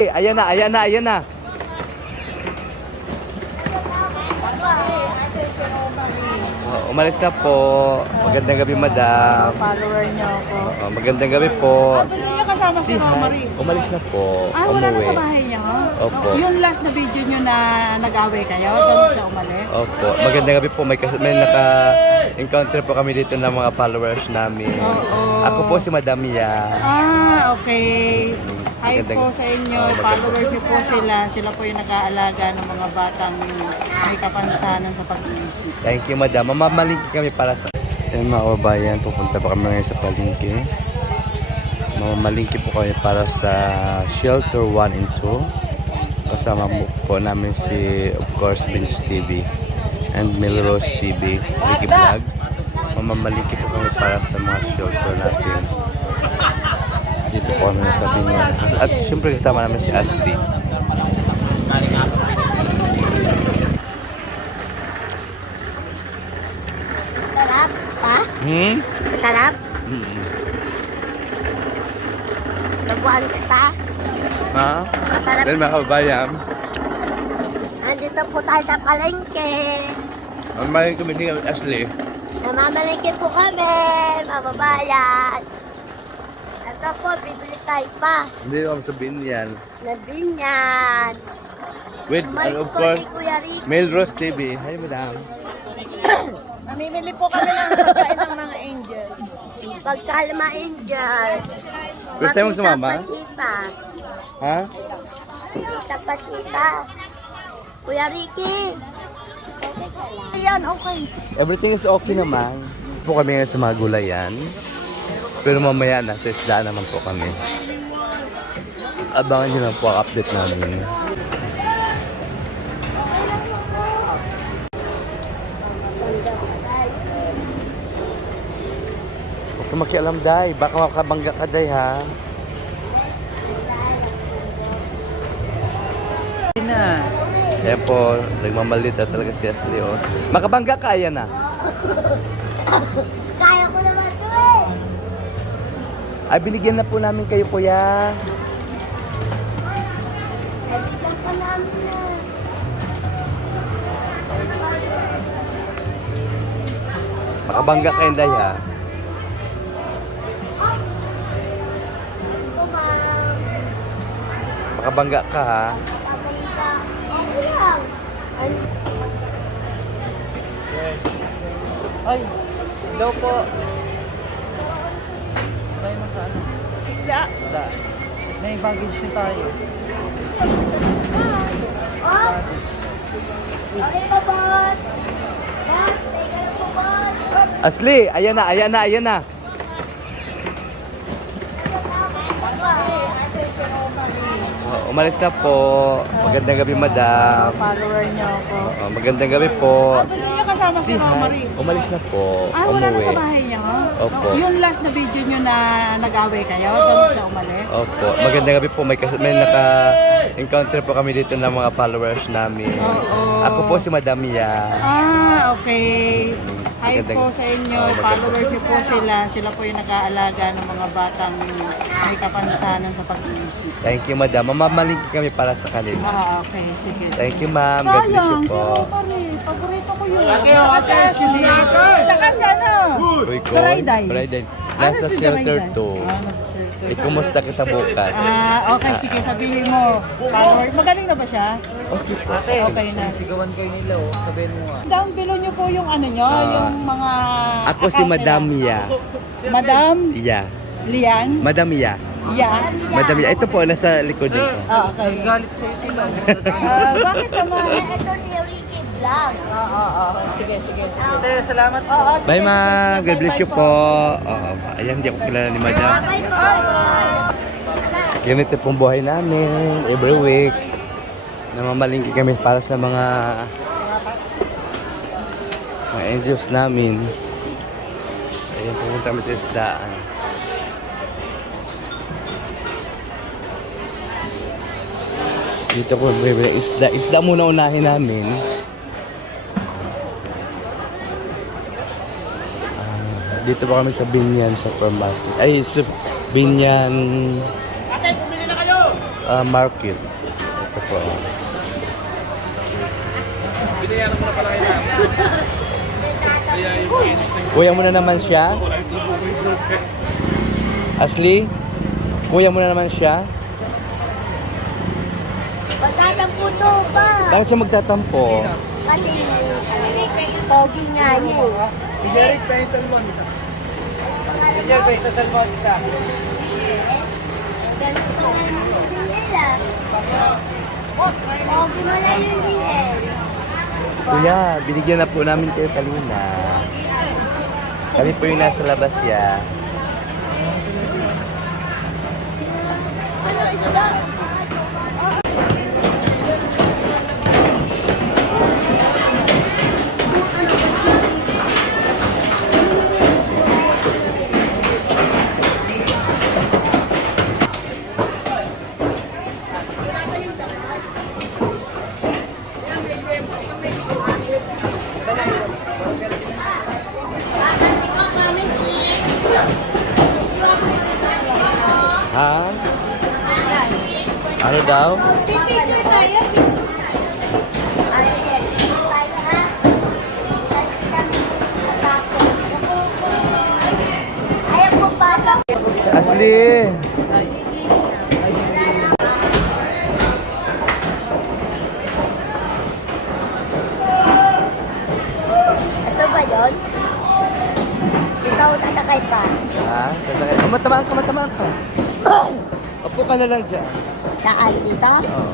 Eh, ayan na, ayan na, ayan na. Oh, umalis na po. Magandang gabi, madam. Follower niyo ako. Oh, magandang gabi po. Ah, niyo kasama si Romary. umalis na po. Ah, wala na Umuwi. sa bahay niyo? Opo. Yung last na video niyo na nag-away kayo, doon siya umalis? Opo. Magandang gabi po. May, kas- may naka-encounter po kami dito ng mga followers namin. Oo. Ako po si Madam Mia. Ah, okay. Hi Magandang- po sa inyo. Ah, magandang- Followers niyo po sila. Sila po yung nag-aalaga ng mga batang may kapansanan sa pag-iisip. Thank you, Madam. Mamamalingki kami para sa... Eh, mga kababayan, pupunta pa kami ngayon sa palingki. Mamamalingki po kami para sa Shelter 1 and 2. Kasama po namin si, of course, Vince TV and Melrose TV, Ricky Vlog. Mamamalingki po kami para sa mga shelter natin. Dito po kami sa Binyan. At syempre kasama namin si Ashley. Sarap, pa? Hmm? Sarap? Mm-mm. Nabuhan kita. Ha? Masarap. Then mga Nandito po tayo sa palengke. mamamalingki kami ni Ashley. Namamalengke po kami, mababayan. Ito po, bibili tayo pa. Hindi naman sabihin yan. Na binyan. With, and of course. Melrose TV. Hi, madam. Namimili po kami ng pagkain ng mga angel. Pagkalma angel. First time mo sumama? Pasita. Ha? Pasita, pasita. Kuya Ricky. Ayan, okay. Everything is okay naman. Po kami ngayon sa mga gulayan. Pero mamaya na, sa isda naman po kami. Abangan nyo lang po ang update namin. Huwag ka makialam, Day. Baka makabangga ka, Day, ha? na. Ayan po, nagmamalita talaga si Ashley, oh. Makabangga ka, ayan na. Ay, binigyan na po namin kayo, kuya. Makabangga ka, Inday, ha? Makabangga ka, ha? Ay, hello po. May baggage na tayo. Okay pa, po. Ashley, ayan na, ayan na, ayan na. Oh, umalis na po. Magandang gabi, madam. Follower niyo ako. Oh, magandang gabi po. Ah, pwede niyo kasama si Romary. umalis na po. Ah, wala na Umuwi. sa bahay niyo? Opo. Yung last na video niyo na nag-away kayo, doon siya umalis? Opo. Magandang gabi po. May, kas- may naka-encounter po kami dito ng mga followers namin. Oo. Ako po si Madam Mia. Ah, okay. Hi po sa inyo. Oo, magandang- Followers niyo po sila. Sila po yung nag-aalaga ng mga batang may kapansanan sa pag-iisip. Thank you, Madam. Mamamalingki kami para sa kanila. Ah, okay. Sige. Thank you, ma'am. God bless you po. Paborito ko yun. Laki o, ate. Saka siya, no? Uy, ko. Darayday. Darayday. Ano Nasa si shelter Darayday? 2. Ah, nasa shelter. Eh, kumusta ka sa bukas? Ah, okay. Sige, sabihin mo. Follower. Magaling na ba siya? Okay po. Okay na. Sigawan kayo nila, oh. Sabihin mo nga. Down below niyo po yung ano nyo, Ah, yung mga... Ako si account Madam nila. Mia. Madam Yeah. Lian? Madam Mia. Yan? Madam Mia. Ito po, nasa likod nito. Ah, okay. Galit sa'yo sila. Ah, bakit naman? Eh, ito si Ricky Vlog. Oo, oo, oo. Sige, sige, sige. salamat. Oo, sige, Bye, sige, ma'am. God bless you po. Oo. Ayan, hindi ako kilala ni Madam. Ganito pong buhay namin every week. Namamalingki kami para sa mga mga angels namin. Ayan, pumunta kami sa isdaan. Dito po, bibili isda. Isda muna unahin namin. Dito po kami sa Binyan Supermarket. Ay, sa Binyan ah, market. Ito po. Kuya mo na naman siya? Ashley? Kuya mo na naman siya? Pagtatampo to ba? Bakit siya magtatampo? Kasi pogi nga niya eh. Derek, pa yung salmon. Isa. Derek, pa yung salmon. Isa. Ganun pa nila. Yung. Kuya, binigyan na po namin kayo kanina. Kami po yung nasa labas ya. Ano isda? Ano daw? Asli! Ito ba yun? Ikaw nasakay pa. Ha? Sasakay. Oh, matamaan ka, matamaan ka. Upo ka na lang dyan. Saan dito? Oo.